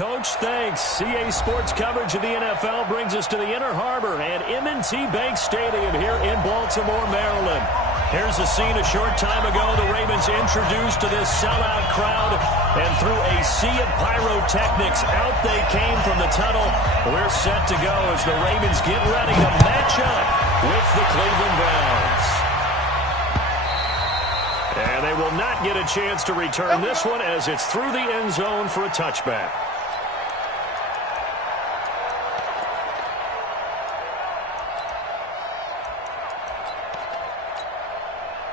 Coach. Thanks. CA Sports coverage of the NFL brings us to the Inner Harbor at M&T Bank Stadium here in Baltimore, Maryland. Here's a scene a short time ago. The Ravens introduced to this sellout crowd, and through a sea of pyrotechnics, out they came from the tunnel. We're set to go as the Ravens get ready to match up with the Cleveland Browns. And they will not get a chance to return this one as it's through the end zone for a touchback.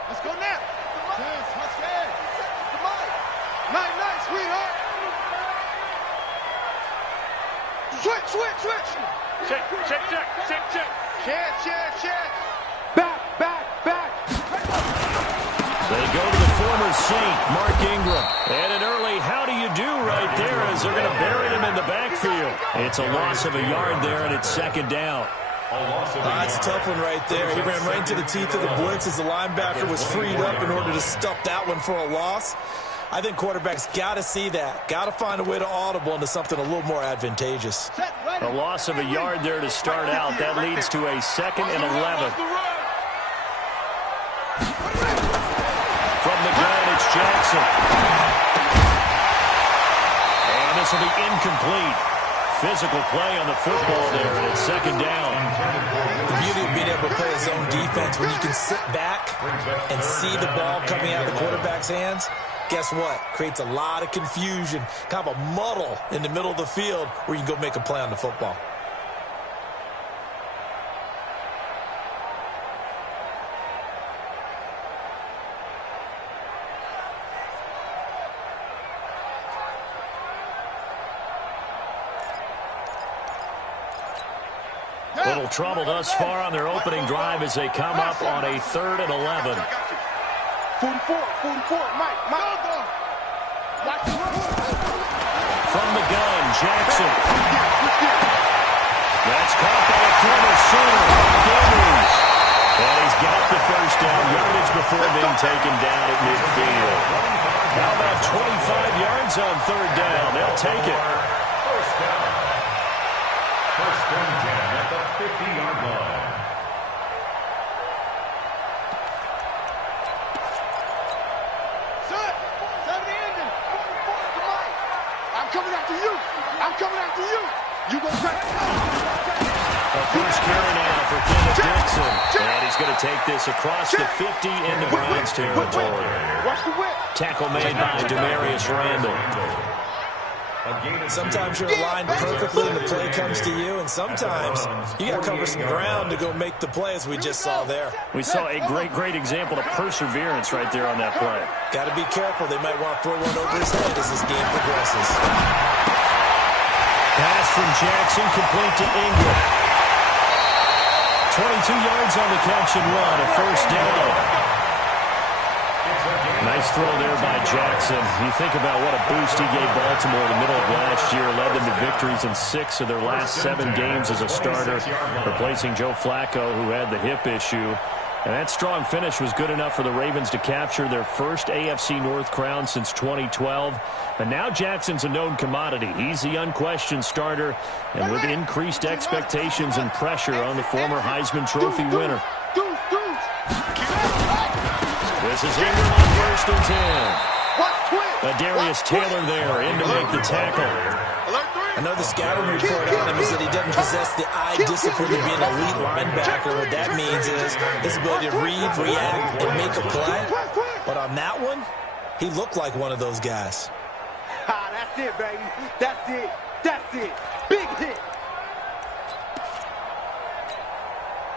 Let's go now. Night, sweetheart. Switch. Check. Back. They go to the former Saint, Mark Ingram. And an early how do you do right there as they're going to bury him in the backfield. It's a loss of a yard there, and it's second down. That's a tough one right there. He ran right into the teeth of the blitz as the linebacker was freed up in order to stuff that one for a loss. I think quarterbacks got to see that. Got to find a way to audible into something a little more advantageous. A loss of a yard there to start out. That leads to a 2nd and 11. From the gun, it's Jackson. And this will be incomplete. Physical play on the football there, and it's second down. The beauty of being able to play his own defense, when you can sit back and see the ball coming out of the quarterback's hands, guess what? Creates a lot of confusion, kind of a muddle in the middle of the field where you can go make a play on the football. Little trouble thus far on their opening drive as they come up on a 3rd and 11. 44, Mike. From the gun, Jackson. That's caught by a former Sooner. And he's got the first down yardage before being taken down at midfield. How about 25 yards on 3rd down? They'll take it. First and 10 at the 50-yard line. Son, the engine. I'm coming after you. You go back. A first carry now for Kenneth Dixon. And he's going to take this across the 50 into Browns territory. Watch the whip. Tackle made by Demarius Randall. Sometimes you're aligned perfectly and the play comes to you, and sometimes you got to cover some ground to go make the play, as we just saw there. We saw a great example of perseverance right there on that play. Got to be careful. They might want to throw one over his head as this game progresses. Pass from Jackson, complete to Ingram. 22 yards on the catch and run, a first down. Nice throw there by Jackson. You think about what a boost he gave Baltimore in the middle of last year, led them to victories in 6 of their last 7 games as a starter, replacing Joe Flacco, who had the hip issue. And that strong finish was good enough for the Ravens to capture their first AFC North crown since 2012. And now Jackson's a known commodity. He's the unquestioned starter, and with increased expectations and pressure on the former Heisman Trophy winner. This is Ingram on 1st and 10. Darius Taylor there in to make the tackle. I know the scouting report on him is that he doesn't possess the eye discipline of being an elite linebacker. What that means is his ability to read, react, and make a play. But on that one, he looked like one of those guys. That's it, baby. That's it. Big hit. Here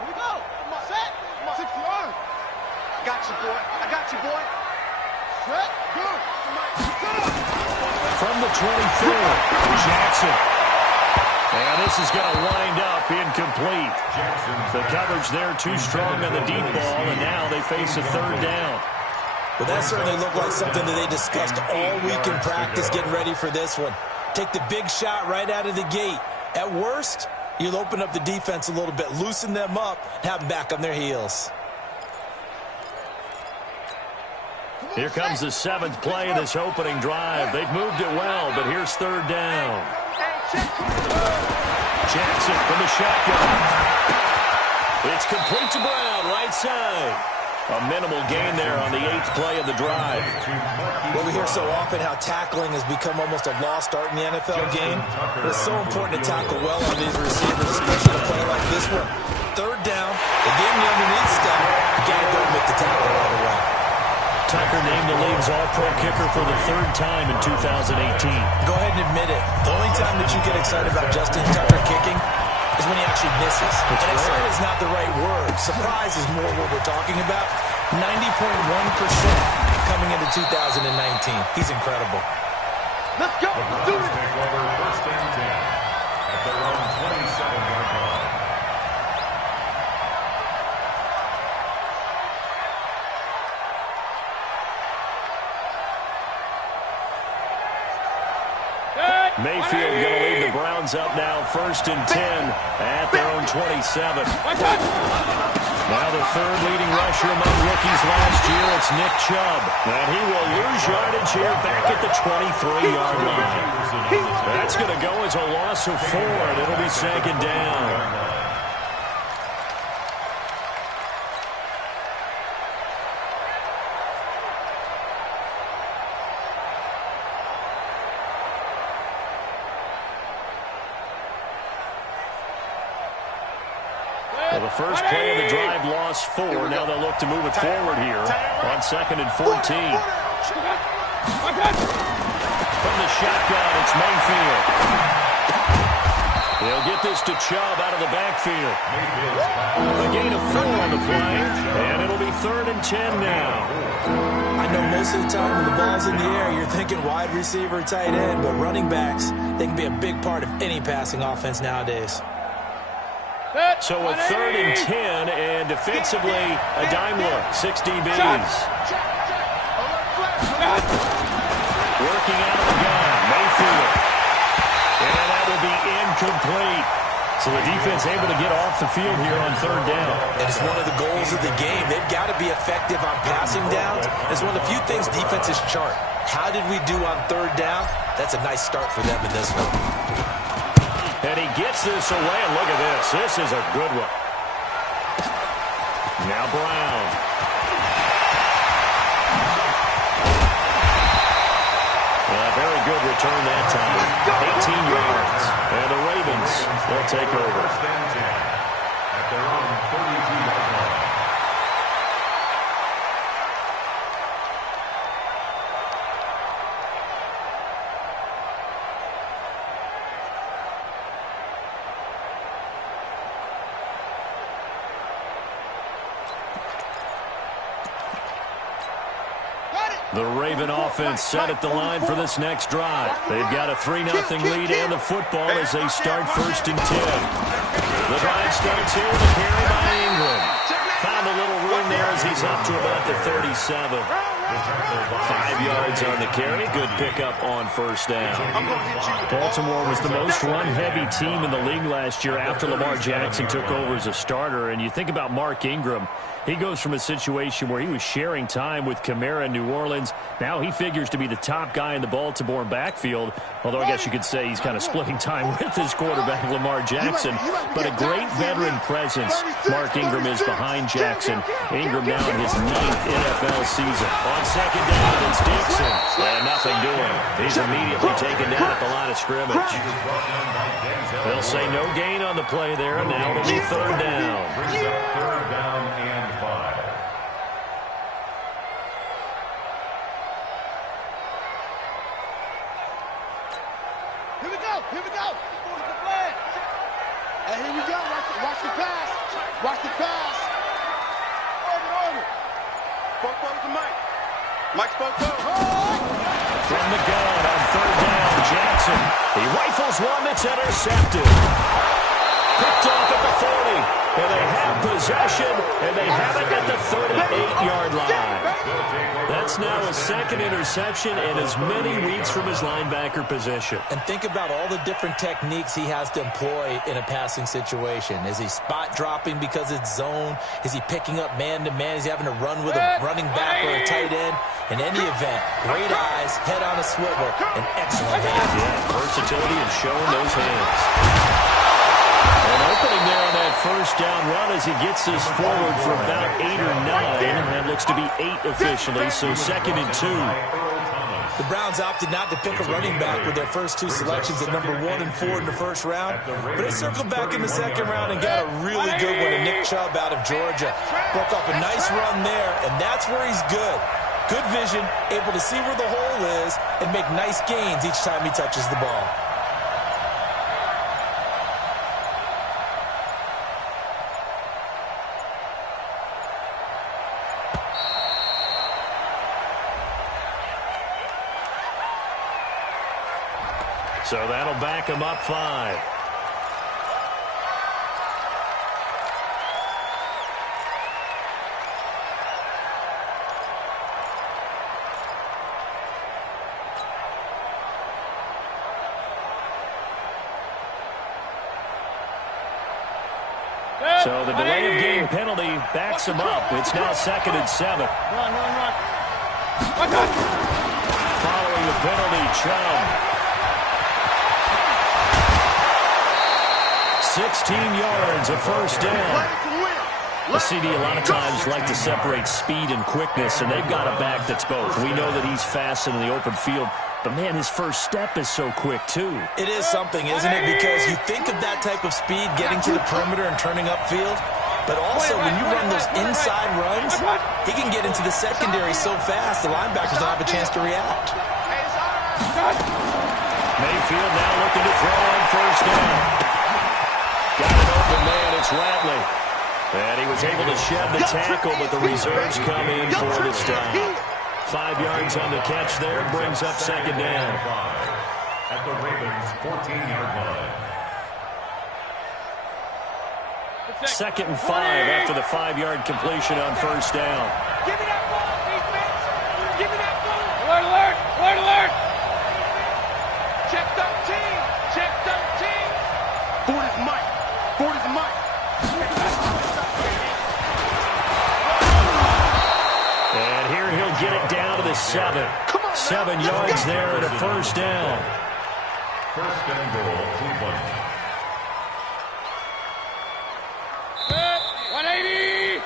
we go. Come on, set. 60 yards. I got you, boy. Set. Good. From the 24, Jackson. And this is going to wind up incomplete. The coverage there too strong on the deep ball, and now they face a 3rd down. Well, that certainly looked like something that they discussed all week in practice getting ready for this one. Take the big shot right out of the gate. At worst, you'll open up the defense a little bit, loosen them up, and have them back on their heels. Here comes the 7th play of this opening drive. They've moved it well, but here's 3rd down. Jackson from the shotgun. It's complete to Brown, right side. A minimal gain there on the 8th play of the drive. Well, we hear so often how tackling has become almost a lost art in the NFL game. But it's so important to tackle well on these receivers, especially a play like this one. Third down, they gave him the underneath stuff. You got to go and make the tackle right away. Tucker named the league's all-pro kicker for the 3rd time in 2018. Go ahead and admit it. The only time that you get excited about Justin Tucker kicking is when he actually misses. And excited is not the right word. Surprise is more what we're talking about. 90.1% coming into 2019. He's incredible. Let's go. Let's do it. Take over 1st and 10 at their own 27-yard line. Mayfield going to lead the Browns up now, 1st and 10 at their own 27. Now the 3rd leading rusher among rookies last year, it's Nick Chubb. And he will lose yardage here back at the 23-yard line. That's going to go as a loss of 4, and it'll be 2nd down. Well, the first play of the drive lost 4. Now they'll look to move it forward here on 2nd and 14. From the shotgun, it's Mayfield. They'll get this to Chubb out of the backfield. A gain of 4 on the play, and it'll be 3rd and 10 now. I know most of the time when the ball's in the air, you're thinking wide receiver, tight end, but running backs, they can be a big part of any passing offense nowadays. So a 3rd and 10, and defensively, a dime look. 6 DBs. Working out of the gun, Mayfield. And that will be incomplete. So the defense able to get off the field here on 3rd down. And it's one of the goals of the game. They've got to be effective on passing downs. It's one of the few things defenses chart. How did we do on 3rd down? That's a nice start for them in this one. And he gets this away, and look at this. This is a good one. Now Brown. Very good return that time. 18 yards. And the Ravens will take over. 1st and 10 at their own 32-yard line. The Raven offense set at the line for this next drive. They've got a 3-0 lead and the football as they start 1st and 10. The drive starts here with a carry by Ingram. Found a little room there as he's up to about the 37. 5 yards on the carry. Good pickup on 1st down. Baltimore was the most run-heavy team in the league last year after Lamar Jackson took over as a starter. And you think about Mark Ingram. He goes from a situation where he was sharing time with Kamara in New Orleans. Now he figures to be the top guy in the Baltimore backfield. Although I guess you could say he's kind of splitting time with his quarterback, Lamar Jackson. But a great veteran presence. Mark Ingram is behind Jackson. Ingram now in his 9th NFL season. On 2nd down, it's Dixon. And nothing doing. He's immediately taken down at the line of scrimmage. They'll say no gain on the play there, and now it'll be 3rd down. 3rd down and 5. Here we go. Here we go. And here we go. Watch the pass. Watch the pass. Order. Spoke to Mike. Mike spoke to From the gun on 3rd down, Jackson. He rifles one that's intercepted. Picked off at the 40. and they have possession, and they have it at the 38-yard line. That's now a second interception and as many weeks from his linebacker position. And think about all the different techniques he has to employ in a passing situation. Is he spot dropping because it's zone? Is he picking up man-to-man? Is he having to run with a running back or a tight end? In any event, great eyes, head on a swivel, and excellent hands. Yeah, versatility and showing those hands. An opening there on that first down run as he gets this forward for about 8 or 9. That looks to be 8 officially, so 2nd and 2. The Browns opted not to pick a running back with their first 2 selections at number 1 and 4 in the first round, but they circled back in the second round and got a really good one in Nick Chubb out of Georgia. Broke off a nice run there, and that's where he's good. Good vision, able to see where the hole is, and make nice gains each time he touches the ball. So that'll back him up 5. So the delay of game penalty backs him up. It's now 2nd and 7. Run. Following the penalty, Chubb. 16 yards, a first down. The CD a lot of times like to separate speed and quickness, and they've got a back that's both. We know that he's fast in the open field, but, man, his first step is so quick, too. It is something, isn't it? Because you think of that type of speed getting to the perimeter and turning upfield, but also when you run those inside runs, he can get into the secondary so fast the linebackers don't have a chance to react. Mayfield now looking to throw on first down. Got an open man, it's Ratley. And he was able to shed the tackle, but the reserves come in for the stop. 5 yards on the catch there, brings up 2nd down. At the Ravens' 14-yard line. 2nd and 5 after the 5-yard completion on first down. Give me that ball, defense. Give me that ball. Alert. Check 13. Check 13. Ford is Mike. And here he'll get it down to the 7. 7 yards there and a first down. First and goal, Cleveland. 180.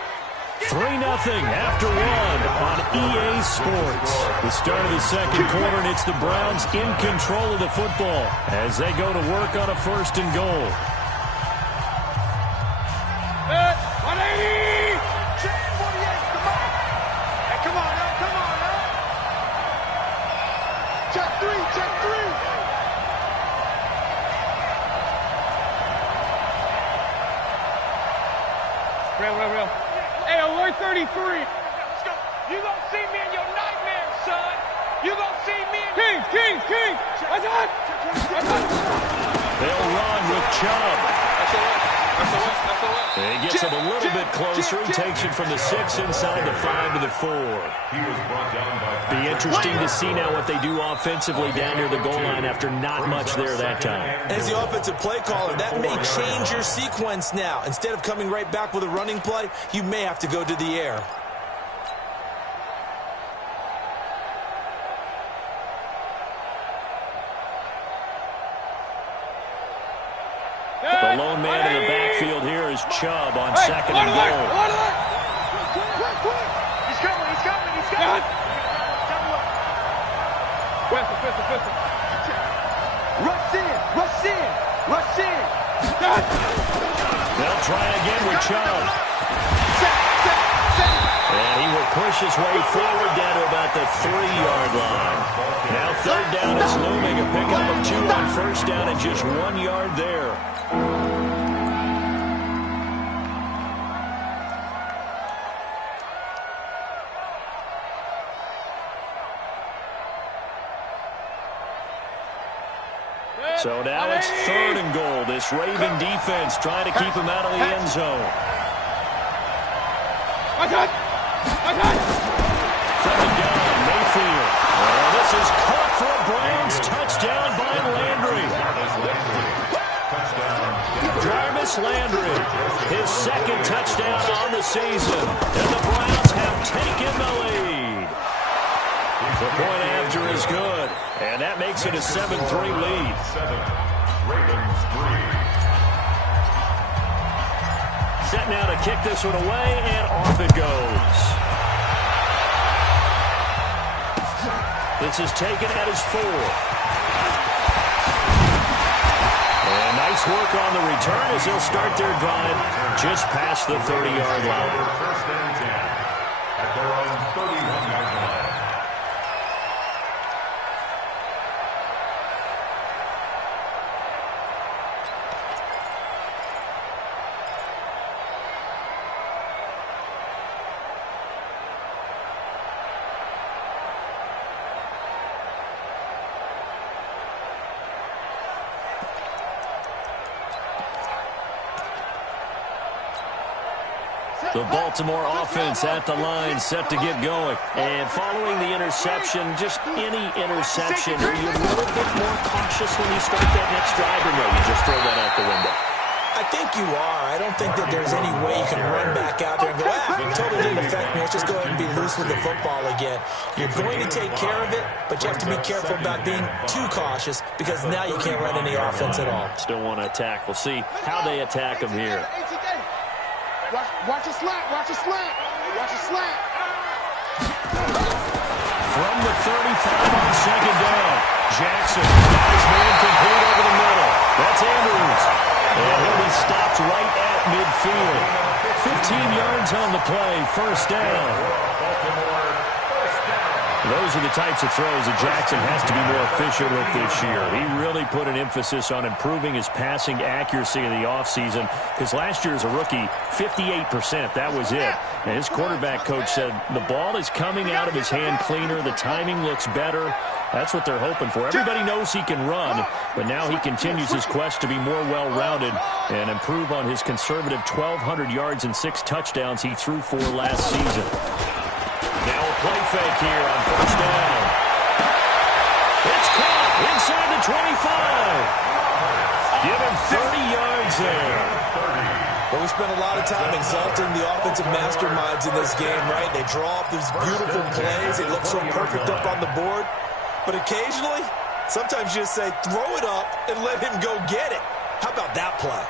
3-0 after 1 on EA Sports. The start of the second quarter, and it's the Browns in control of the football as they go to work on a first and goal. 180. Check 48. Come on. Check 3. Real. Hey, alert 33. Let's go. You gonna see me in your nightmares, son. You gonna see me in... Kings. What's up? They'll run with Chubb. And he gets it a little bit closer. He takes it from the 6 inside the 5 to the 4. He was brought down by... Be interesting to see now what they do offensively down near the goal line after not much there that time. As the offensive play caller, that may change your sequence now. Instead of coming right back with a running play, you may have to go to the air. The lone man in the backfield here is Chubb on 2nd and goal. He's coming. Rush in. They'll try again with Chubb. And he will push his way forward down to about the 3-yard line. Now 3rd down is looming. A pickup of 2 on first down and just 1 yard there. So now it's 3rd and goal. This this Raven defense trying to keep him out of the end zone. I got. From the gun, Mayfield. Oh, this is caught for a Browns touchdown by Landry. Jarvis Landry, his second touchdown on the season. And the Browns have taken the lead. The point after is good. And that makes it a 7-3 lead. 7, Ravens 3. Set now to kick this one away, and off it goes. This is taken at his 4. And nice work on the return as they'll start their drive just past the 30-yard line. First and 10 at their own 31-yard line. The Baltimore offense at the line, set to get going. And following the interception, just any interception, are you a little bit more cautious when you start that next drive, or no, you just throw that out the window? I think you are. I don't think that there's any way you can run back out there and go, totally didn't affect me. Let's just go ahead and be loose with the football again. You're going to take care of it, but you have to be careful about being too cautious because now you can't run any offense at all. Still want to attack. We'll see how they attack them here. Watch a slant. Watch a slant. Watch a slant. From the 35 on second down, Jackson got his man complete over the middle. That's Andrews. And he'll be stopped right at midfield. 15 yards on the play, first down. Those are the types of throws that Jackson has to be more efficient with this year. He really put an emphasis on improving his passing accuracy in the offseason because last year as a rookie, 58%, that was it. And his quarterback coach said the ball is coming out of his hand cleaner. The timing looks better. That's what they're hoping for. Everybody knows he can run, but now he continues his quest to be more well-rounded and improve on his conservative 1,200 yards and 6 touchdowns he threw for last season. Now a play fake here on first down. It's caught inside the 25. Give him 30 yards there. Well, we spent a lot of time exalting the offensive masterminds in this game, right? They draw up these beautiful plays. They look so perfect up on the board. But occasionally, sometimes you just say, throw it up and let him go get it. How about that play?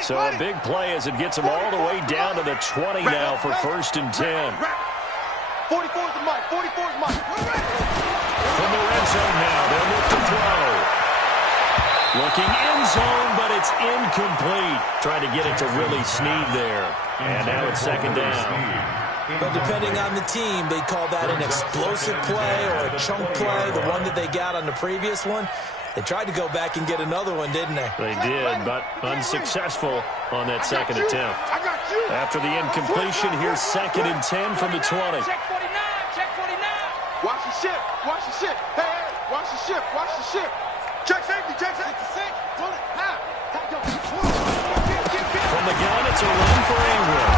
So a big play as it gets him all the way down to the 20 now for first and 10. 44's the mic. 44's the mic. From the red zone now, they'll look to throw. Looking end zone, but it's incomplete. Trying to get it to Willie Snead there. And now it's second down. But depending on the team, they call that an explosive play or a chunk play, the one that they got on the previous one. They tried to go back and get another one, didn't they? They did, but unsuccessful on that second attempt. After the incompletion, here's second and 10 from the 20. Check 49. Check 49. Watch the ship. Watch the ship. Hey, watch the ship. Watch the ship. Check safety. Check safety. From the gun, it's a run for Ingram.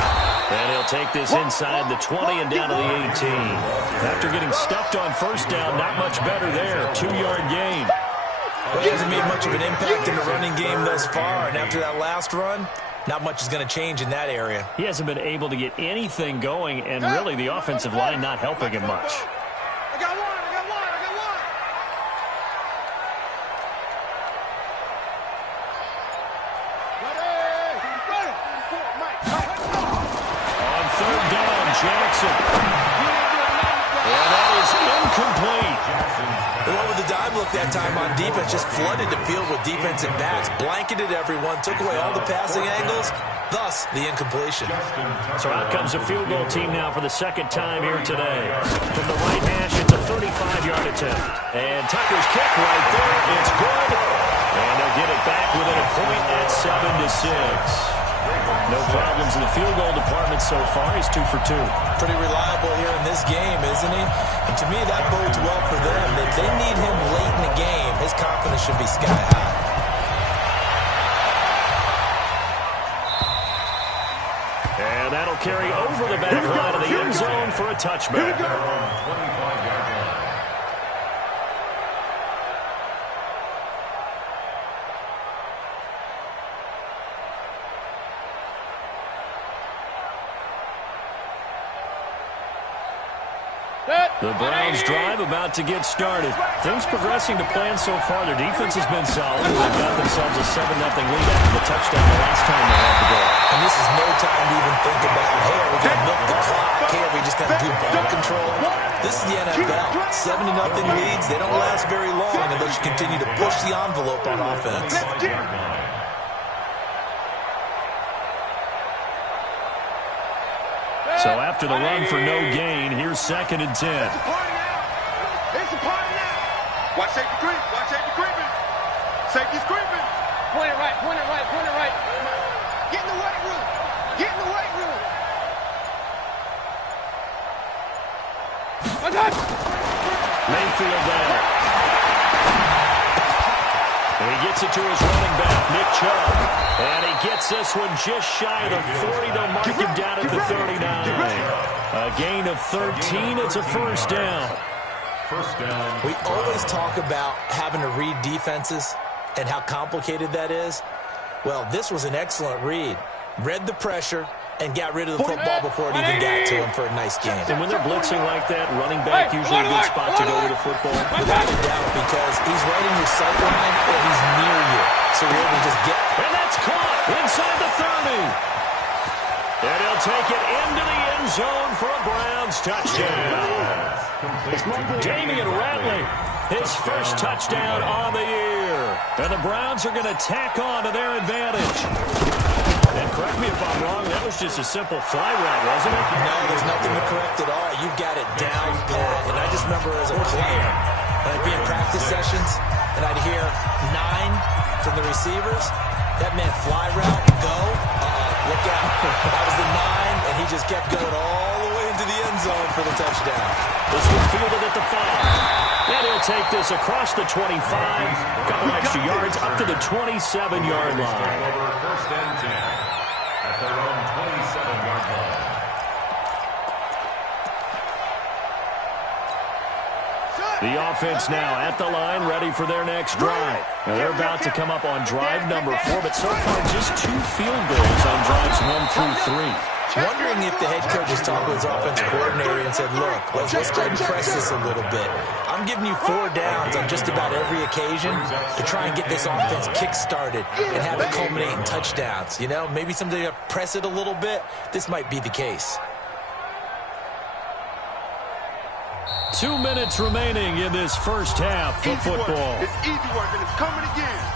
And he'll take this inside the 20 and down to the 18. After getting stuffed on first down, not much better there. 2-yard gain. Well, he hasn't made much of an impact in the running game thus far, and after that last run, not much is going to change in that area. He hasn't been able to get anything going, and really the offensive line not helping him much. I got one. On third down, Jackson. And that is incomplete. The one with the dive look that time on defense just flooded the field with defensive backs, blanketed everyone, took away all the passing angles, thus the incompletion. So out comes a field goal team now for the second time here today. From the right hash, it's a 35-yard attempt. And Tucker's kick right there, it's good. And they'll get it back within a point at 7-6. No problems in the field goal department so far. He's 2 for 2. Pretty reliable here in this game, isn't he? And to me, that bodes well for them. If they need him late in the game, his confidence should be sky high. And that'll carry over the back line of the end zone for a touchback. The Browns drive about to get started. Things progressing to plan so far. Their defense has been solid. They've got themselves a 7-0 lead after the touchdown the last time they had the ball. And this is no time to even think about, hey, are we going to milk the clock? Hey, are we just going to do ball control? This is the NFL. 7-0 leads. They don't last very long unless you continue to push the envelope on offense. So after the run for no gain, here's 2nd and 10. It's a party now. It's a party now. Watch safety creep. Watch safety creeping. Safety's creeping. Point it right. Point it right. Point it right. Get in the weight room. Get in the weight room. One touch. Mayfield down. And he gets it to his running back, Nick Chubb. And he gets this one just shy of the 40. They'll mark him down at the 39. A gain of 13. It's a first down. We always talk about having to read defenses and how complicated that is. Well, this was an excellent read. Read the pressure and got rid of the football before it even got to him for a nice game. And when they're blitzing like that, running back usually a good spot to go with the football. Without a doubt, because he's right in your sight line or he's near you. So you're able to just get... And that's caught inside the 30. And he'll take it into the end zone for a Browns touchdown. Damian Ratley, his first touchdown on the year. And the Browns are going to tack on to their advantage. And correct me if I'm wrong, that was just a simple fly route, wasn't it? No, there's nothing to correct at all. You've got it down pat. And I just remember as a player, I'd be in practice sessions, and I'd hear 9 from the receivers. That meant fly route, go. Look out. That was the 9, and he just kept going all the way into the end zone for the touchdown. This one fielded at the 5. And he'll take this across the 25. A couple extra yards up to the 27-yard line. First and 10 at their own 27-yard line. The offense now at the line, ready for their next drive. Now they're about to come up on drive number 4, but so far just 2 field goals on drives 1 through 3. Wondering if the head coach has talked with his offensive coordinator and said, look, let's go ahead and press this a little bit. I'm giving you 4 downs on just about every occasion to try and get this offense kick-started and have it culminate in touchdowns. You know, maybe someday to press it a little bit. This might be the case. 2 minutes remaining in this first half of football. It's easy work, and it's coming again.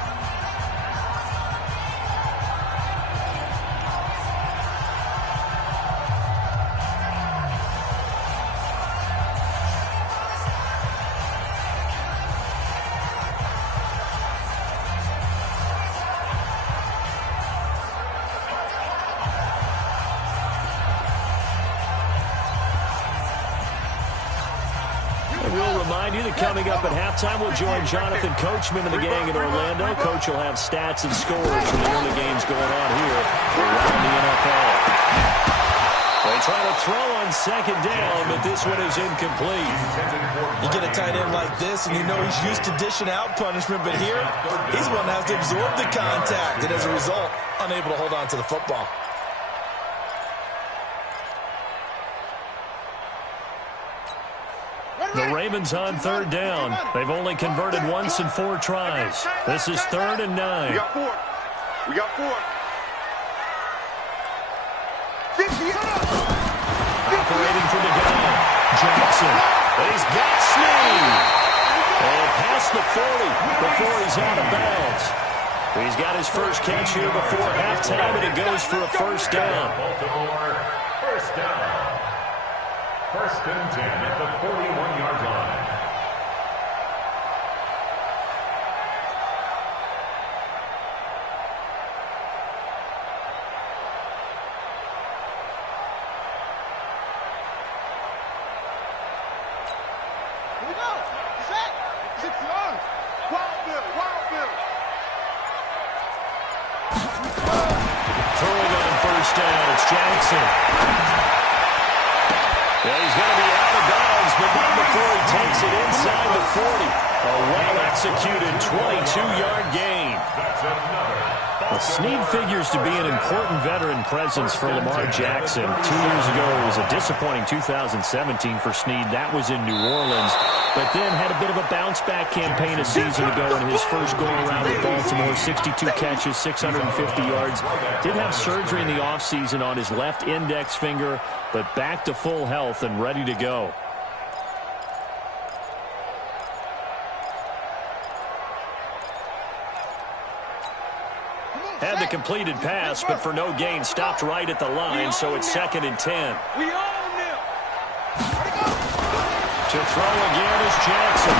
We'll remind you that coming up at halftime, we'll join Jonathan Coachman and the gang in Orlando. Coach will have stats and scores from the early games going on here around the NFL. They try to throw on 2nd down, but this one is incomplete. You get a tight end like this, and you know he's used to dishing out punishment, but here, he's the one that has to absorb the contact, and as a result, unable to hold on to the football. The Ravens on 3rd down. They've only converted once in 4 tries. This is 3rd and 9. We got 4. We got 4. 50. Operating from the gun. Jackson. He's got Snead. And past the 40 before he's out of bounds. He's got his first catch here before halftime, and it goes for a first down. Baltimore, first down. First and 10 at the 41-yard line. 6 yards. Wild Bill, Wild Bill. Throwing on first down, it's Jackson. Yeah, he's going to be out of bounds, but not before he takes it inside the 40. A well-executed 22-yard gain. Well, Snead figures to be an important veteran presence for Lamar Jackson. 2 years ago, it was a disappointing 2017 for Snead. That was in New Orleans, but then had a bit of a bounce-back campaign a season ago in his first go-around at Baltimore. 62 catches, 650 yards. Did have surgery in the offseason on his left index finger, but back to full health and ready to go. Had the completed pass, but for no gain, stopped right at the line, so it's 2nd and 10. We own them. To throw again is Jackson.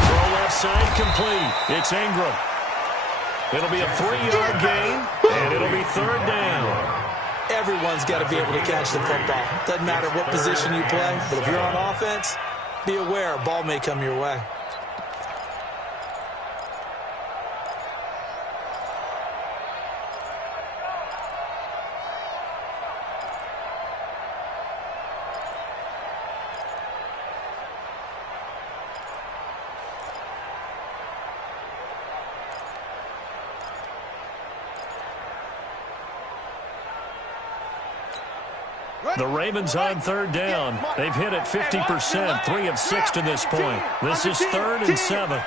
Throw left side complete. It's Ingram. It'll be a 3-yard gain, and it'll be 3rd down. Everyone's got to be able to catch the football. Doesn't matter what position you play, but if you're on offense, be aware a ball may come your way. The Ravens on 3rd down. They've hit it 50%, 3 of 6 to this point. This is 3rd and 7. Again,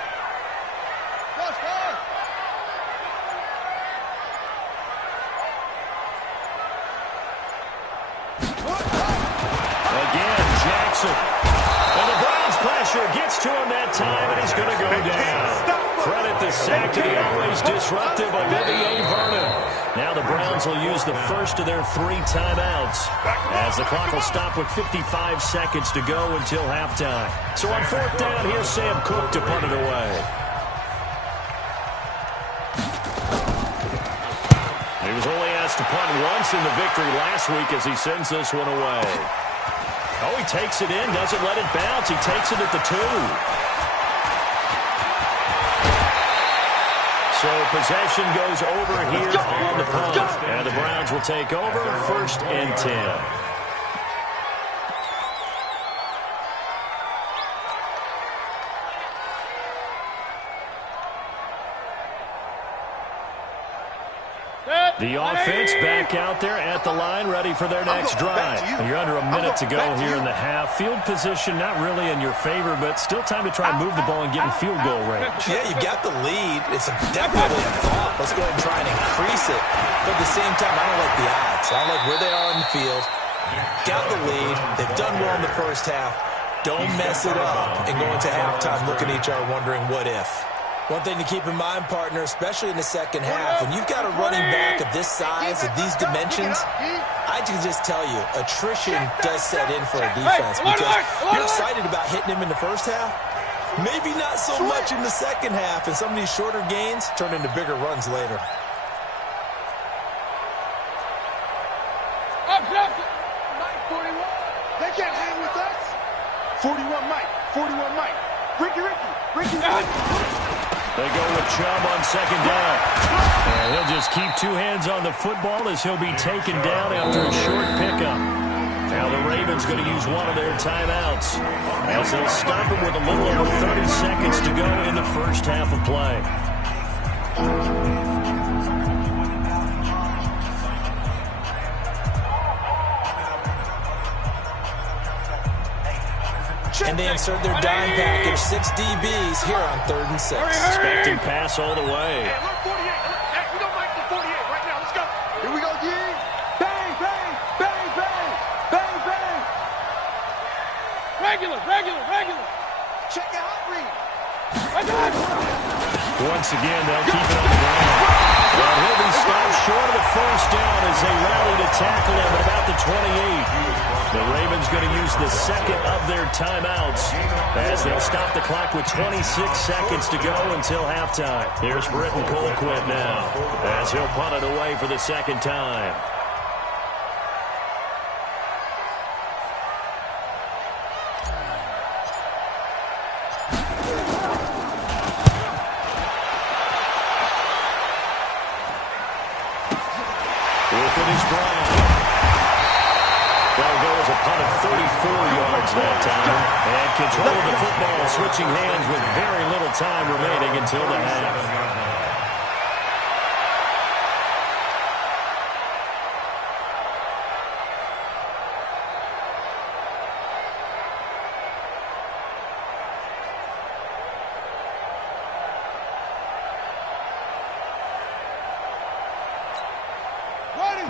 Jackson. And the Browns pressure gets to him that time, and he's going to go down. Credit the sack to the always disruptive Olivier Vernon. Now the Browns will use the first of their 3 timeouts, as the clock will stop with 55 seconds to go until halftime. So on 4th down, here's Sam Cook to punt it away. He was only asked to punt once in the victory last week as he sends this one away. Oh, he takes it in, doesn't let it bounce. He takes it at the 2. So possession goes over here on the punt. And the Browns will take over 1st and 10. The offense back out there at the line, ready for their next drive. And you're under a minute to go here in the half. Field position not really in your favor, but still time to try and move the ball and get in field goal range. Yeah, you've got the lead. It's definitely a thought. Let's go ahead and try and increase it. But at the same time, I don't like the odds. I don't like where they are on the field. Got the lead. They've done well in the first half. Don't mess it up and go into halftime looking at each other wondering what if. One thing to keep in mind, partner, especially in the second half, when you've got a running back of this size, of these dimensions, I can just tell you, attrition does set in for a defense because you're excited about hitting him in the first half. Maybe not so much in the second half, and some of these shorter gains turn into bigger runs later. They can't hang with us. 41 Mike, 41 Mike. Ricky. They go with Chubb on 2nd down. And he'll just keep 2 hands on the football as he'll be taken down after a short pickup. Now the Ravens going to use one of their timeouts as they'll stop him with a little over 30 seconds to go in the first half of play. And they insert their dime package, 6 DBs here on 3rd and 6. Expecting pass all the way. Hey, look, 48. Hey, we don't like the 48 right now. Let's go. Here we go, D. Bang, bang, bang, bang, bang, bang. Regular. Check your hot read. Once again, they'll keep it on the ground. Well, he'll be stopped short of the first down as they rally to tackle him at about the 28. The Ravens going to use the second of their timeouts as they'll stop the clock with 26 seconds to go until halftime. Here's Britton Colquitt now as he'll punt it away for the second time. Here's Brown. That'll go as a punt of 34 yards that time. And control of the football, switching hands with very little time remaining until the half.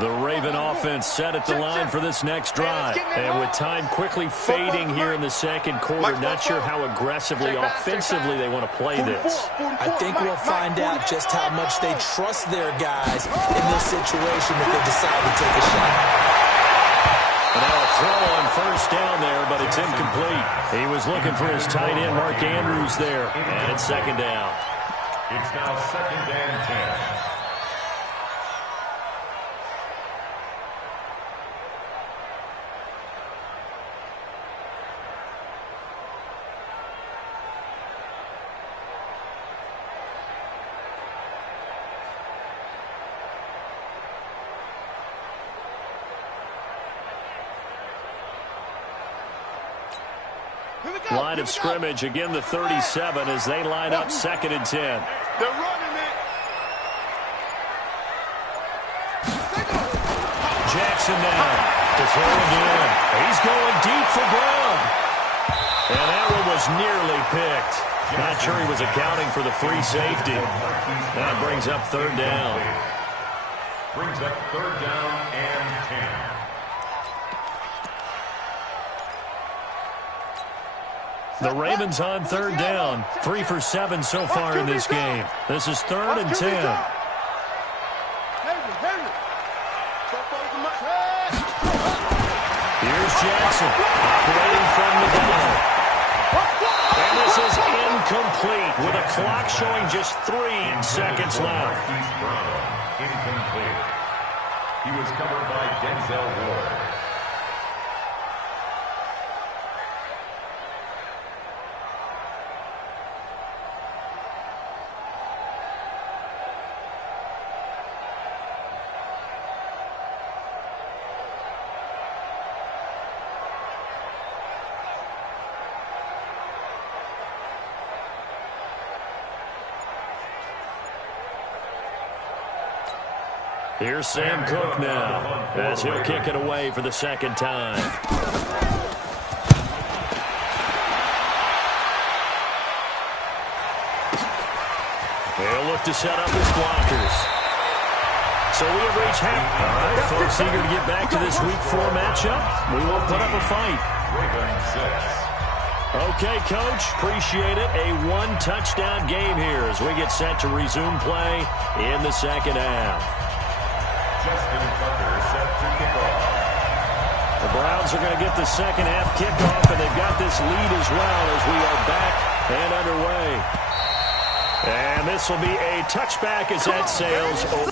The Raven offense set at the line for this next drive. And with time quickly fading here in the second quarter, not sure how aggressively, offensively they want to play this. I think we'll find out just how much they trust their guys in this situation if they decide to take a shot. And now a throw on first down there, but it's incomplete. He was looking for his tight end, Mark Andrews, there. And it's second down. It's now 2nd and 10. Line of scrimmage, again the 37 as they line up 2nd and 10. They're running it. Jackson now to throw again. He's going deep for Brown. And that one was nearly picked. Not sure he was accounting for the free safety. That brings up 3rd down. Brings up 3rd down and 10. The Ravens on 3rd down. 3 for 7 so far in this game. This is 3rd and 10. Here's Jackson operating from the gun. And this is incomplete with a clock showing just 3 seconds left. Incomplete. He was covered by Denzel Ward. Here's Sam Cook now as he'll kick it away for the 2nd time. They'll look to set up his blockers. So we have reached half. All right, folks, eager to get back to this Week 4 matchup. We will put up a fight. Okay, Coach, appreciate it. A 1-touchdown game here as we get set to resume play in the 2nd half. Justin Tucker set to kick off. The Browns are going to get the 2nd half kickoff, and they've got this lead as well as we are back and underway. And this will be a touchback as that sails over.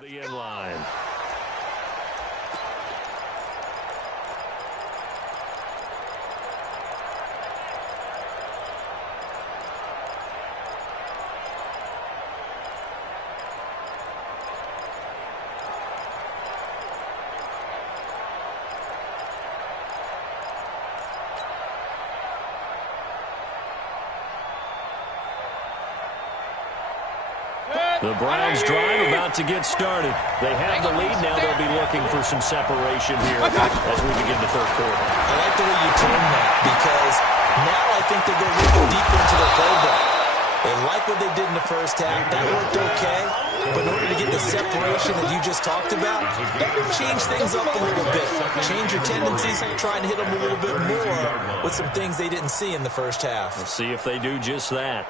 The end line. The Browns drive about to get started. They have the lead now. They'll be looking for some separation here as we begin the third quarter. I like the way you term that because now I think they're going to go deeper into their playbook. They like what they did in the first half. That worked okay. But in order to get the separation that you just talked about, change things up a little bit. Change your tendencies, try and hit them a little bit more with some things they didn't see in the first half. We'll see if they do just that.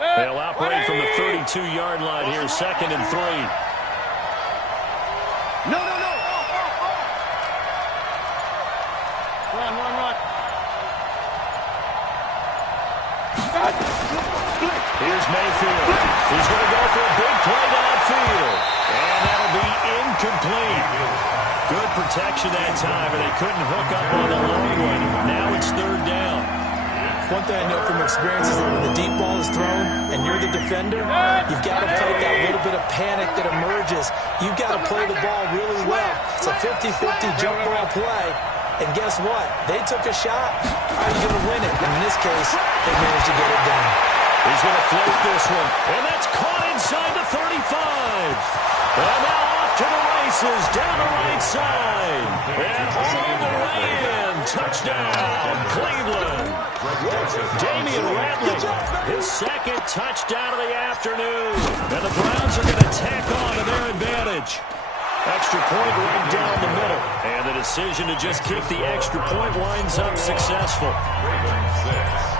They'll operate from the 32-yard line here, 2nd and 3. No. Run. Here's Mayfield. He's going to go for a big play downfield. And that'll be incomplete. Good protection that time, and they couldn't hook up on the long one. Now it's 3rd down. One thing I know from experience is that when the deep ball is thrown and you're the defender, you've got to fight that little bit of panic that emerges. You've got to play the ball really well. It's a 50-50 jump ball play. And guess what? They took a shot. How are you going to win it? And in this case, they managed to get it done. He's going to float this one. And that's caught inside the 35. And now off to the races, down the right side. And all the way in. Touchdown, Cleveland. Damian Ratley, his 2nd touchdown of the afternoon. And the Browns are going to tack on to their advantage. Extra point right down the middle. And the decision to just kick the extra point winds up successful.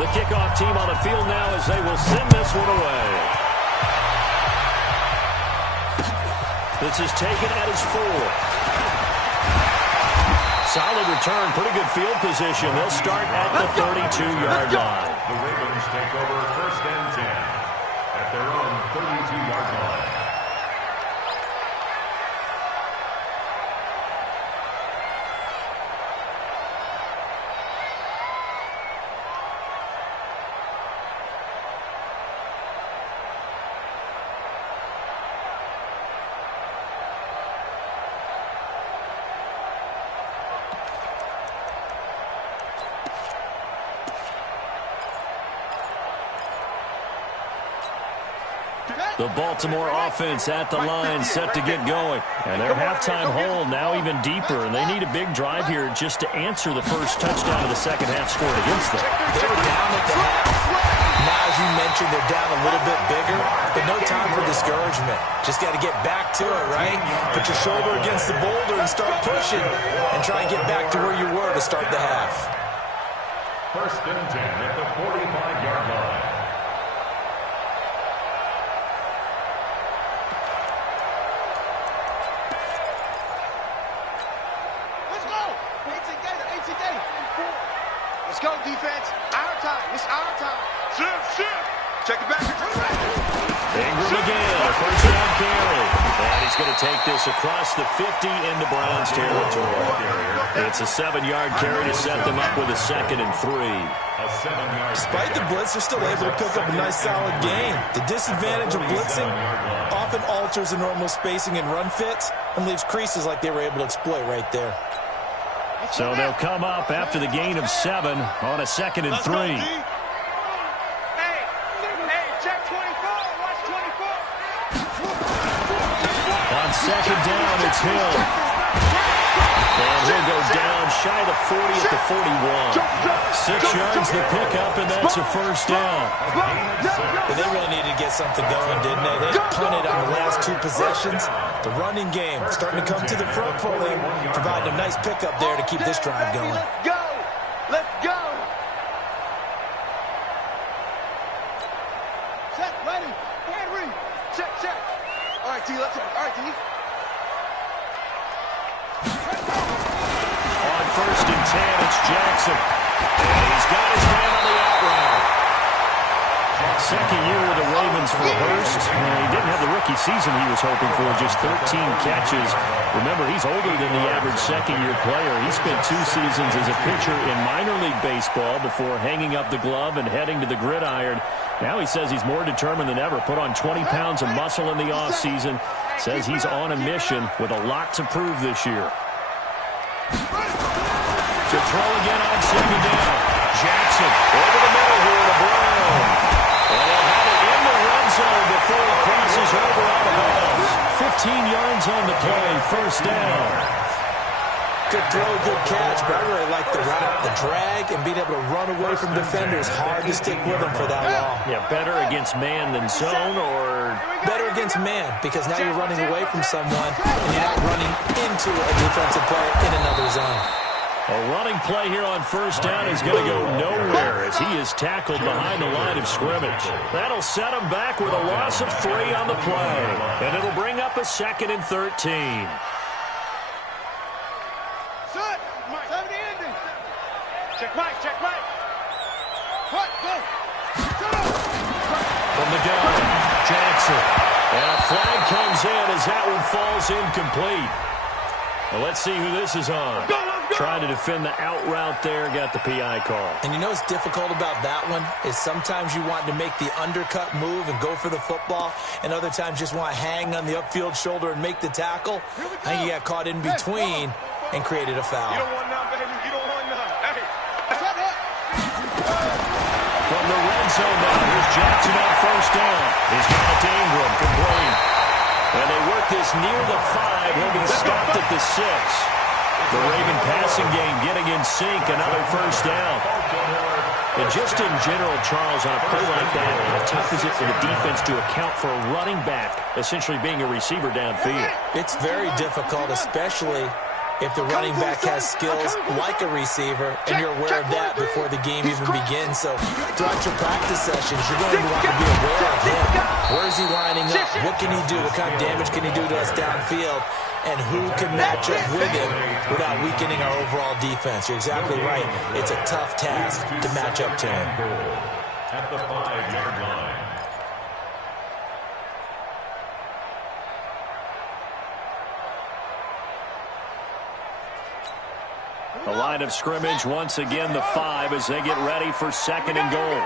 The kickoff team on the field now as they will send this one away. This is taken at his 4. Solid return, pretty good field position. They'll start at the 32-yard line. The Ravens take over 1st and 10 at their own 32-yard line. The Baltimore offense at the line, set to get going. And their halftime hole now even deeper, and they need a big drive here just to answer the first touchdown of the second half scored against them. They were down at the half. Now, as you mentioned, they're down a little bit bigger, but no time for discouragement. Just got to get back to it, right? Put your shoulder against the boulder and start pushing and try and get back to where you were to start the half. 1st and 10 at the 45-yard line. Let's go, defense. Our time. It's our time. Shift. Check it back. Ingram again, a 1st down carry. And he's going to take this across the 50 into Browns territory. It's a 7-yard carry to set them up with a 2nd and 3. Despite the blitz, they're still able to pick up a nice solid gain. The disadvantage of blitzing often alters the normal spacing and run fits and leaves creases like they were able to exploit right there. So they'll come up after the gain of 7 on a 2nd and 3. Hey, check 24. Watch 24. On 2nd down, it's Hill. And he'll go down shy of the 40 at the 41. 6 yards the pickup, and that's a 1st down. But they really needed to get something going, didn't they? They punted on the last 2 possessions. The running game starting to come to the front for them, providing a nice pickup there to keep this drive going. Let's go. Let's go. Check, ready. Hand read. Check. All right, T. Let's go. All right, T. first and 10. It's Jackson. And he's got his man on the out route. Second year with the Ravens for Hurst. He didn't have the rookie season he was hoping for, just 13 catches. Remember, he's older than the average second-year player. He spent 2 seasons as a pitcher in minor league baseball before hanging up the glove and heading to the gridiron. Now he says he's more determined than ever. Put on 20 pounds of muscle in the offseason. Says he's on a mission with a lot to prove this year. To throw again on second down. Jackson over the middle here to Brown. And they'll have it in the red zone before he crosses over out of bounds. 15 yards on the play, first down. Good throw, good catch, but I really like the route, the drag, and being able to run away from defenders. Hard to stick with them for that long. Yeah, better against man than zone, or better against man, because now you're running away from someone, and you're not running into a defensive player in another zone. A running play here on first down is going to go nowhere as he is tackled behind the line of scrimmage. That'll set him back with a loss of 3 on the play, and it'll bring up a 2nd and 13. Check Mike. What? Go. From the gun, Jackson. And a flag comes in as that one falls incomplete. Well, let's see who this is on. Trying to defend the out route there, got the PI call. And you know what's difficult about that one is sometimes you want to make the undercut move and go for the football, and other times just want to hang on the upfield shoulder and make the tackle. I think he got caught in between and created a foul. You don't want none, baby. You don't want none. Hey. From the red zone now, here's Jackson on first down. He's got it to Ingram, complete. And they work this near the 5. He'll be stopped at the 6. The Raven passing game getting in sync, another first down. And just in general, Charles, on a play like that, how tough is it for the defense to account for a running back essentially being a receiver downfield? It's very difficult, especially if the running back has skills like a receiver, and you're aware of that before the game even begins. So throughout your practice sessions, you're going to want to be aware of him. Where is he lining up? What can he do? What kind of damage can he do to us downfield? And who can match up with him without weakening our overall defense? You're exactly right. It's a tough task to match up to him. At the 5-yard line. The line of scrimmage, once again, the 5 as they get ready for 2nd and goal.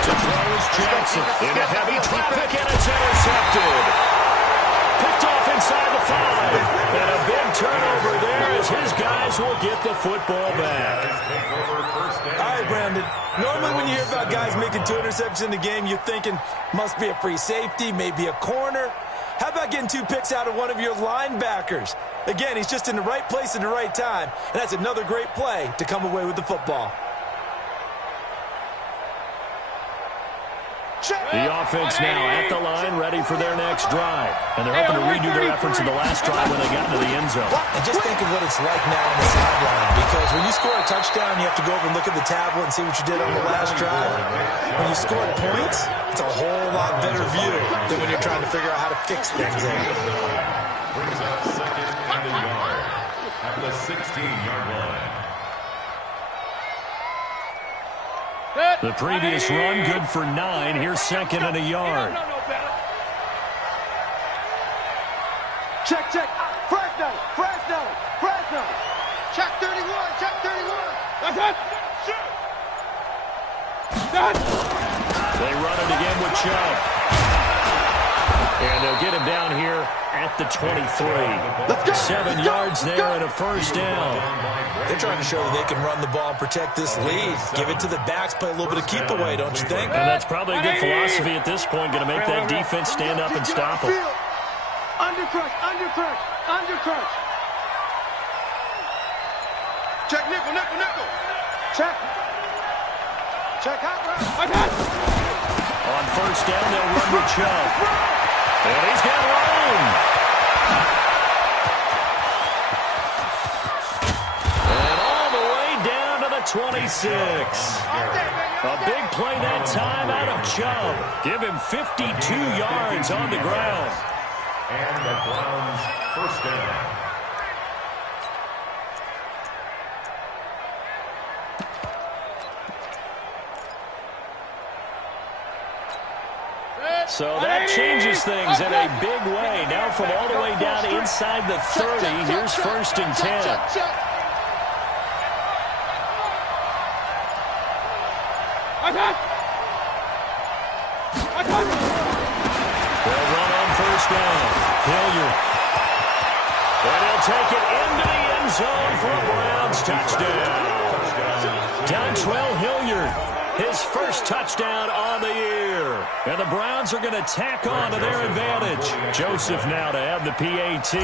To throw is Jackson into heavy traffic, and it's intercepted. Picked off inside the 5. And a big turnover there as his guys will get the football back. All right, Brandon. Normally when you hear about guys making 2 interceptions in the game, you're thinking must be a free safety, maybe a corner. How about getting 2 picks out of one of your linebackers? Again, he's just in the right place at the right time, and that's another great play to come away with the football. The offense now at the line, ready for their next drive. And they're hoping to redo their efforts in the last drive when they got into the end zone. And just think of what it's like now on the sideline, because when you score a touchdown, you have to go over and look at the tablet and see what you did on the last drive. When you score points, it's a whole lot better view than when you're trying to figure out how to fix things there. Brings up 2nd and a yard at the 16-yard line. The previous run good for 9. Here's 2nd and a yard. Check. Fresno. Check 31. That's it. They run it again with Chubb. And they'll get him down here at the 23. 7 yards there and a first down. They're trying to show that they can run the ball and protect this lead. Give it to the backs, play a little bit of keep away, don't you think? And that's probably a good philosophy at this point, going to make that defense stand up and stop them. Undercrush. Check nickel. Check out. On first down, they'll run with Chubb. And he's got room. And all the way down to the 26. A big play that time out of Chubb. Give him 52 yards on the ground. And the Browns first down. So that changes things in a big way. Now from all the way down inside the 30, here's 1st and 10. They'll run on 1st down. Hilliard. And he'll take it into the end zone for a Browns touchdown. Dontrell Hilliard, his 1st touchdown on the year. And the Browns are going to tack on to their advantage. Joseph now to have the PAT.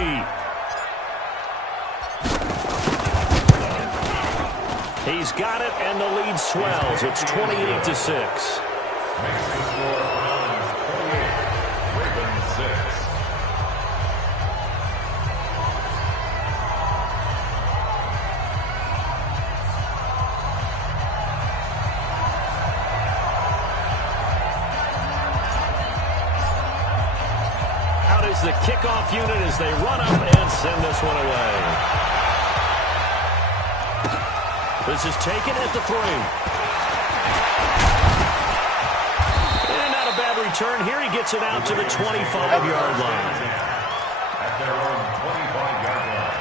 He's got it, and the lead swells. It's 28-6. The kickoff unit as they run up and send this one away. This is taken at the 3. And not a bad return. Here he gets it out to the 25-yard line. At their own 25-yard line.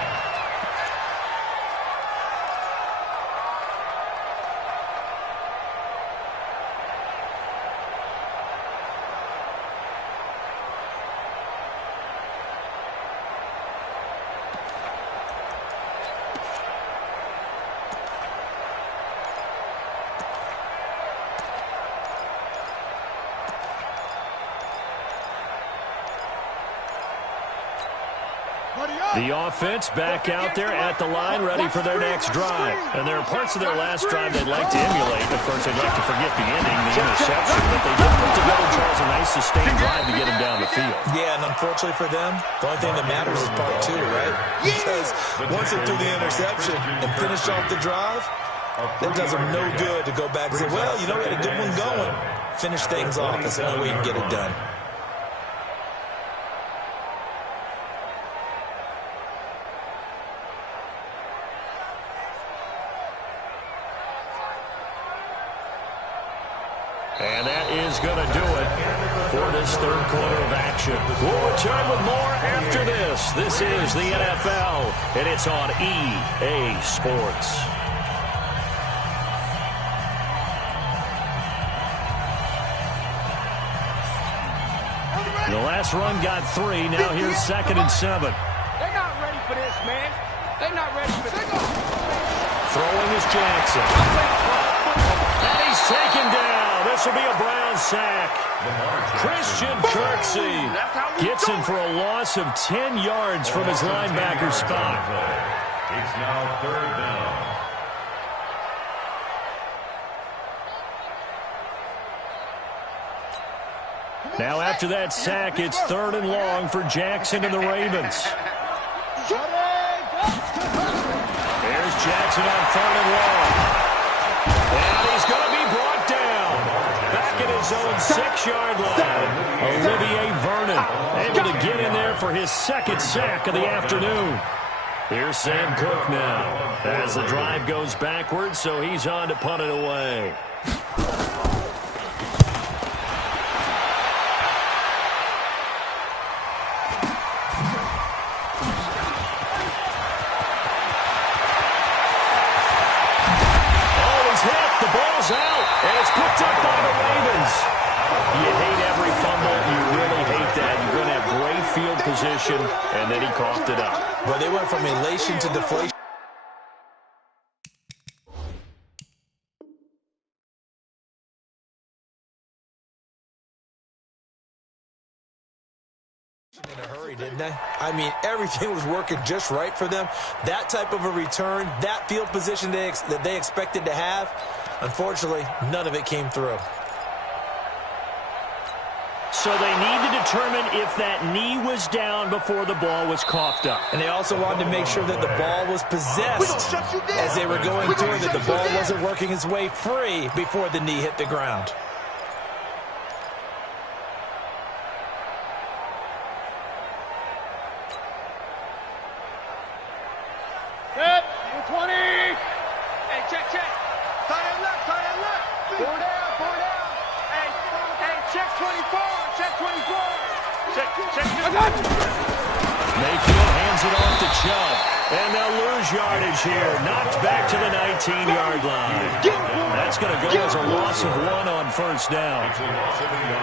The offense back out there at the line, ready for their next drive. And there are parts of their last drive they'd like to emulate. Of course, they'd like to forget the ending, the interception. But they did put together, Charles, a nice sustained drive to get him down the field. Yeah, and unfortunately for them, the only thing that matters is part 2, right? Because once they threw the interception and finished off the drive, it does them no good to go back and say, well, you know, we had a good one going. Finish things off. That's the only way you can get it done. And that is going to do it for this 3rd quarter of action. We'll return with more after this. This is the NFL, and it's on EA Sports. The last run got 3. Now here's 2nd and 7. They're not ready for this, man. They're not ready for this. Throwing is Jackson. And he's taken down. This will be a Brown sack. Christian Kirksey gets him for a loss of 10 yards from his linebacker spot. It's now 3rd down. Now after that sack, it's 3rd and long for Jackson and the Ravens. There's Jackson on 3rd and long. And he's going to be brought down. Back at his own 6-yard line. Olivier Vernon able to get in there for his 2nd sack of the afternoon. Here's Sam Cook now as the drive goes backwards, so he's on to punt it away. Out, and it's picked up by the Ravens. You hate every fumble. You really hate that. You're going to have great field position, and then he coughed it up. Well, they went from elation to deflation. In a hurry, didn't they? I mean, everything was working just right for them. That type of a return, that field position that they expected to have, unfortunately, none of it came through. So they need to determine if that knee was down before the ball was coughed up. And they also wanted to make sure that the ball was possessed as they were going through, that the ball wasn't working its way free before the knee hit the ground. Set, 20. Hey, check. Tie that left. Four down. Hey, check 24. Check 24. Check. Mayfield hands it off to Chubb. And they'll lose yardage here. Knocked back to the 19-yard line. That's going to go as a loss of 1 on first down.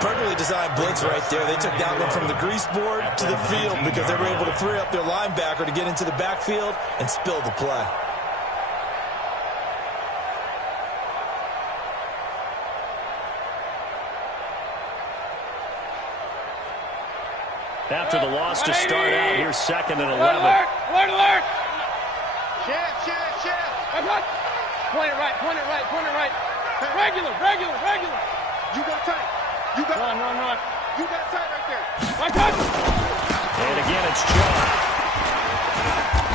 Perfectly designed blitz right there. They took that one from the grease board to the field because they were able to free up their linebacker to get into the backfield and spill the play. After the loss to start out, here's 2nd and 11. Alert! Chef. Point it right. Regular. You got tight. Run. You got tight right there. And again, it's Chubb.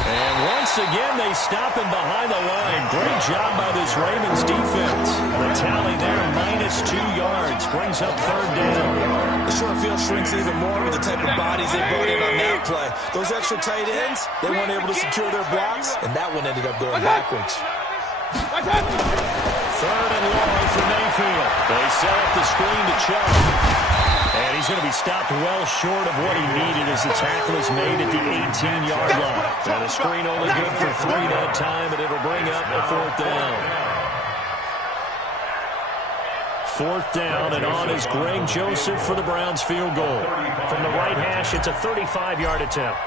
And once again, they stop him behind the line. Great job by this Ravens defense. The tally there, -2 yards, brings up 3rd down. The short field shrinks even more with the type of bodies they brought in on that play. Those extra tight ends, they weren't able to secure their blocks, and that one ended up going backwards. 3rd and long for Mayfield. They set up the screen to Chubb. And he's going to be stopped well short of what he needed as the tackle is made at the 18-yard line. And the screen only good for 3 that time, and it'll bring up a 4th down. 4th down, and on is Greg Joseph for the Browns field goal. From the right hash, it's a 35-yard attempt.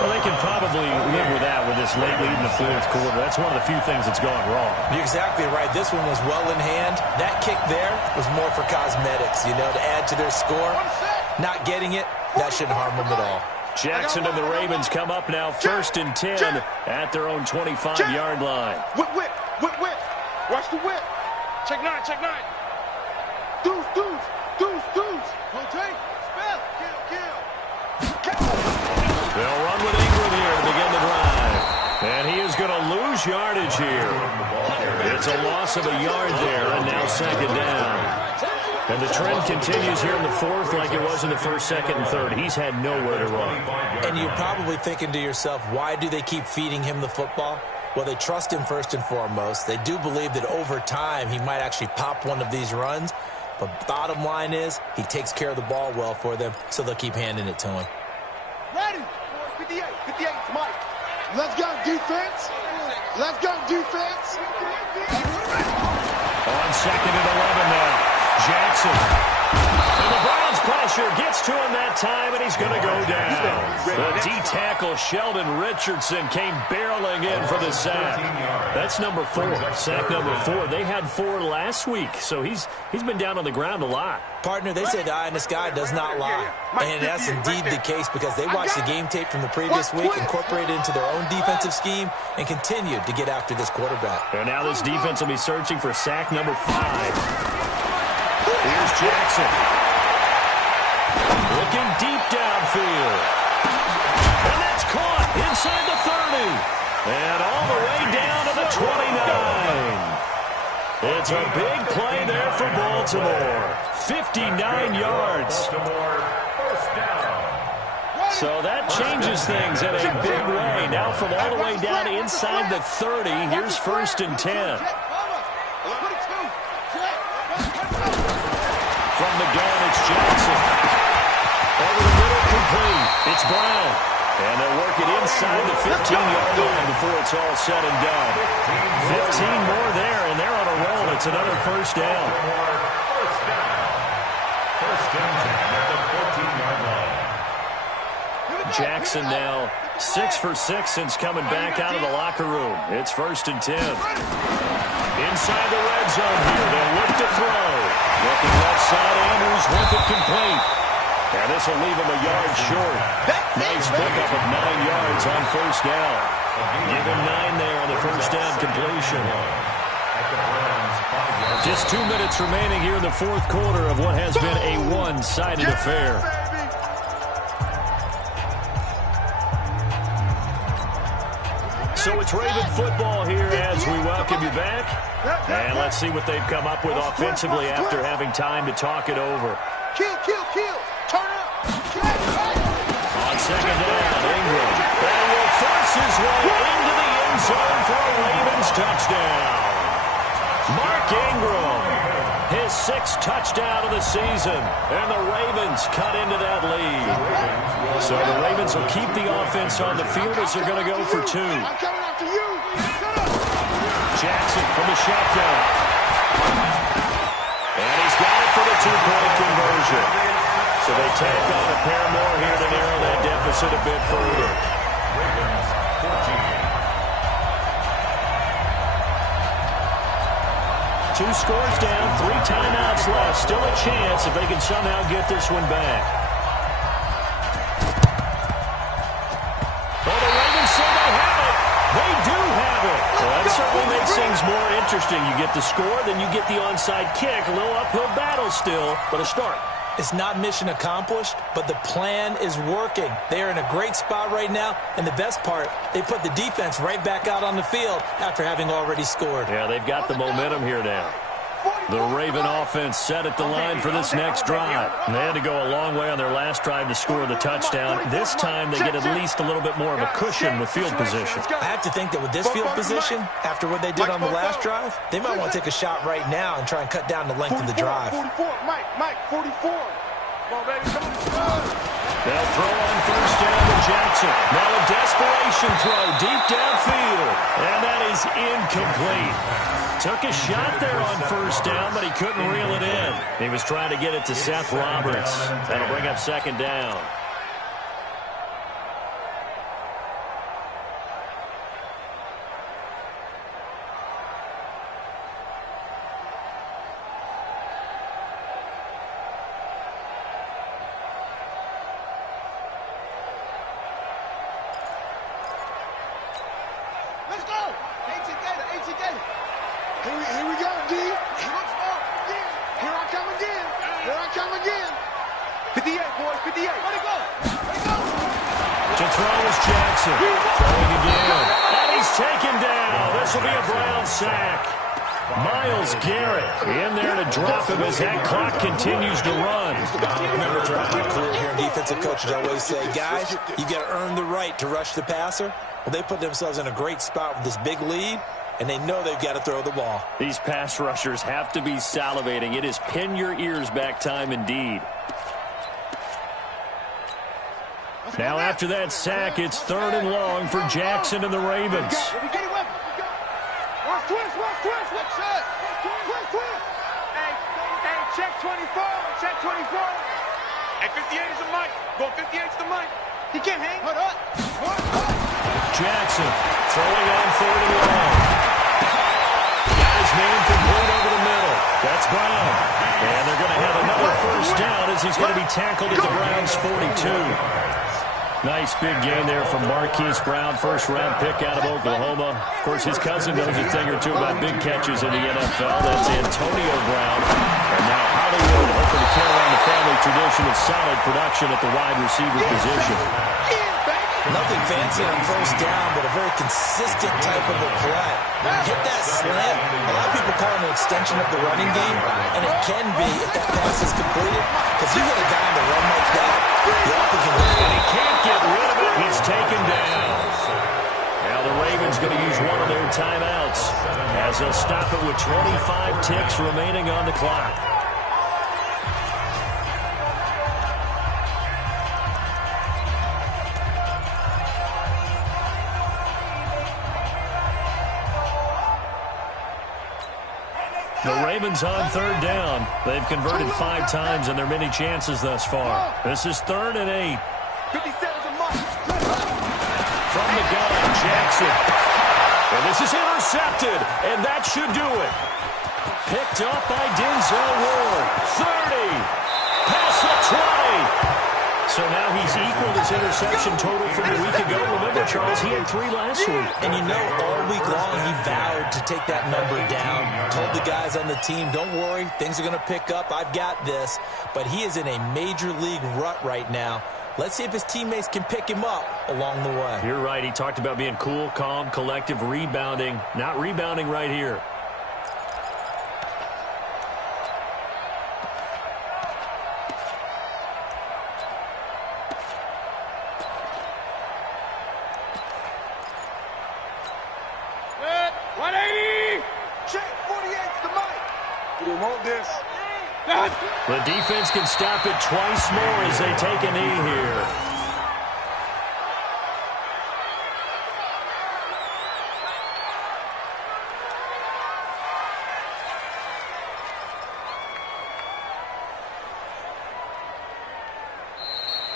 Well, they can probably live with that with this late lead in the 4th quarter. That's one of the few things that's gone wrong. You're exactly right. This one was well in hand. That kick there was more for cosmetics, to add to their score. Not getting it, that shouldn't harm them at all. Jackson and the Ravens come up now 1st and 10 at their own 25-yard line. Whip. Watch the whip. Check 9. Deuce. Rotate. Spell. Kill. They'll run with Ingram here to begin the drive. And he is going to lose yardage here. It's a loss of a yard there, and now 2nd down. And the trend continues here in the 4th like it was in the 1st, 2nd, and 3rd. He's had nowhere to run. And you're probably thinking to yourself, why do they keep feeding him the football? Well, they trust him first and foremost. They do believe that over time he might actually pop one of these runs. But bottom line is he takes care of the ball well for them, so they'll keep handing it to him. Ready. 58, Mike. Let's go, defense. On 2nd and 11 now. Jackson. And the Browns pressure gets to him that time, and he's going to go down. The D-tackle Sheldon Richardson came barreling in for the sack. That's number 4, sack number 4. They had 4 last week, so he's been down on the ground a lot. Partner, they say the eye in the sky does not lie. And that's indeed the case because they watched the game tape from the previous week, incorporated into their own defensive scheme, and continued to get after this quarterback. And now this defense will be searching for sack number 5. Here's Jackson. Looking deep downfield. And that's caught inside the 30. And all the way down to the 29. It's a big play there for Baltimore. 59 yards. So that changes things in a big way. Now from all the way down inside the 30, here's 1st and 10. From the gun, it's Jackson. Over the middle, complete. It's Brown. And they'll work it inside the 15-yard line before it's all said and done. 15 more there, and they're on a roll. It's another 1st down. First and 10 at the 14-yard line. Jackson now 6 for 6 since coming back out of the locker room. It's 1st and 10. Inside the red zone here. They'll look to throw. Looking left side, Andrews with it complete. And this will leave him a yard short. Nice pickup of 9 yards on 1st down. Give him 9 there on the 1st down completion. Just 2 minutes remaining here in the 4th quarter of what has been a one-sided affair. So it's Raven football here as we welcome you back. And let's see what they've come up with offensively after having time to talk it over. Kill. Turn up. On second down, Ingram. And will force his way into the end zone for a Ravens touchdown. Mark Ingram, his 6th touchdown of the season. And the Ravens cut into that lead. So the Ravens will keep the offense on the field as they're going to go for 2. I'm coming after you. Jackson from the shotgun. And he's got it for the 2-point conversion. So they tack on a pair more here to narrow that deficit a bit further. Ravens 14. 2 scores down, 3 timeouts left. Still a chance if they can somehow get this one back. Well, the Ravens say they have it. They do have it. Well, that certainly makes things more interesting. You get the score, then you get the onside kick. A little uphill battle still, but a start. It's not mission accomplished, but the plan is working. They are in a great spot right now, and the best part, they put the defense right back out on the field after having already scored. Yeah, they've got the momentum here now. The Raven offense set at the line for this next drive. And they had to go a long way on their last drive to score the touchdown. This time they get at least a little bit more of a cushion with field position. I have to think that with this field position, after what they did on the last drive, they might want to take a shot right now and try and cut down the length of the drive. 44, Mike, 44. Come on, baby, come on. They'll throw on first down to Jackson. Now a desperation throw deep downfield. And that is incomplete. Took a shot there on first down, but he couldn't reel it in. He was trying to get it to Seth Roberts. That'll bring up second down. Let's go. A-together. Here we go, D. Here I come again. 58, boys, 58. Let it go. To throw is Jackson. Throwing again. And he's taken down. This will be a Brown sack. Myles Garrett in there to drop him as that clock continues to run. Remember throughout my career here in defensive coaches, I always say, guys, you got to earn the right to rush the passer. Well, they put themselves in a great spot with this big lead, and they know they've got to throw the ball. These pass rushers have to be salivating. It is pin your ears back time indeed. Now after that sack, it's 3rd and long for Jackson and the Ravens. Hey, check 24. Hey, 58 is the mic. Go 58 is the mic. He can't hang. Hold up. Jackson throwing on 3rd and long. Got his man complete over the middle. That's Brown. And they're going to have another first down as he's going to be tackled at the Browns' 42. Nice big gain there from Marquise Brown, first-round pick out of Oklahoma. Of course, his cousin knows a thing or two about big catches in the NFL. That's Antonio Brown. And now Hollywood hoping to carry on the family tradition of solid production at the wide receiver position. Nothing fancy on first down, but a very consistent type of a play. Hit that slant. A lot of people call it an extension of the running game, and it can be if that pass is completed, because you get a guy on the run like that, the offense can go. And he can't get rid of it. He's taken down. Now the Ravens going to use one of their timeouts as they'll stop it with 25 ticks remaining on the clock. The Ravens on 3rd down. They've converted 5 times in their many chances thus far. This is 3rd and 8. 57's a must. From the gun, Jackson. And this is intercepted, and that should do it. Picked up by Denzel Ward. 30. Past the 20. So now he's equaled his interception total from a week ago. Remember, Charles, he had 3 last week. And you know, all week long he vowed to take that number down. Told the guys on the team, don't worry, things are going to pick up. I've got this. But he is in a major league rut right now. Let's see if his teammates can pick him up along the way. You're right. He talked about being cool, calm, collective, rebounding. Not rebounding right here. The defense can stop it twice more as they take a knee here.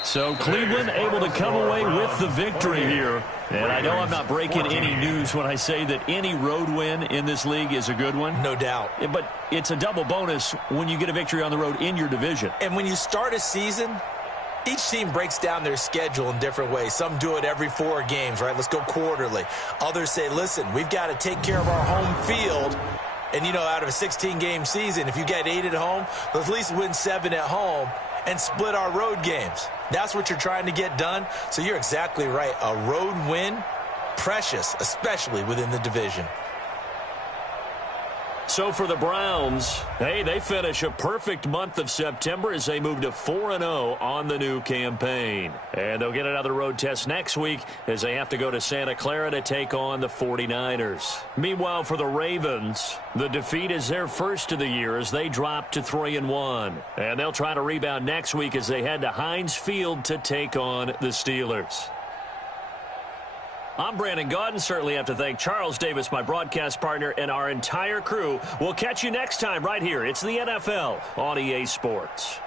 So Cleveland able to come away with the victory here. And I know I'm not breaking any news when I say that any road win in this league is a good one. No doubt. But it's a double bonus when you get a victory on the road in your division. And when you start a season, each team breaks down their schedule in different ways. Some do it every 4 games, right? Let's go quarterly. Others say, listen, we've got to take care of our home field. And, you know, out of a 16-game season, if you get 8 at home, let's at least win 7 at home and split our road games. That's what you're trying to get done. So you're exactly right. A road win, precious, especially within the division. So for the Browns, hey, they finish a perfect month of September as they move to 4-0 on the new campaign. And they'll get another road test next week as they have to go to Santa Clara to take on the 49ers. Meanwhile, for the Ravens, the defeat is their first of the year as they drop to 3-1. And they'll try to rebound next week as they head to Heinz Field to take on the Steelers. I'm Brandon Gaudin. Certainly have to thank Charles Davis, my broadcast partner, and our entire crew. We'll catch you next time right here. It's the NFL on EA Sports.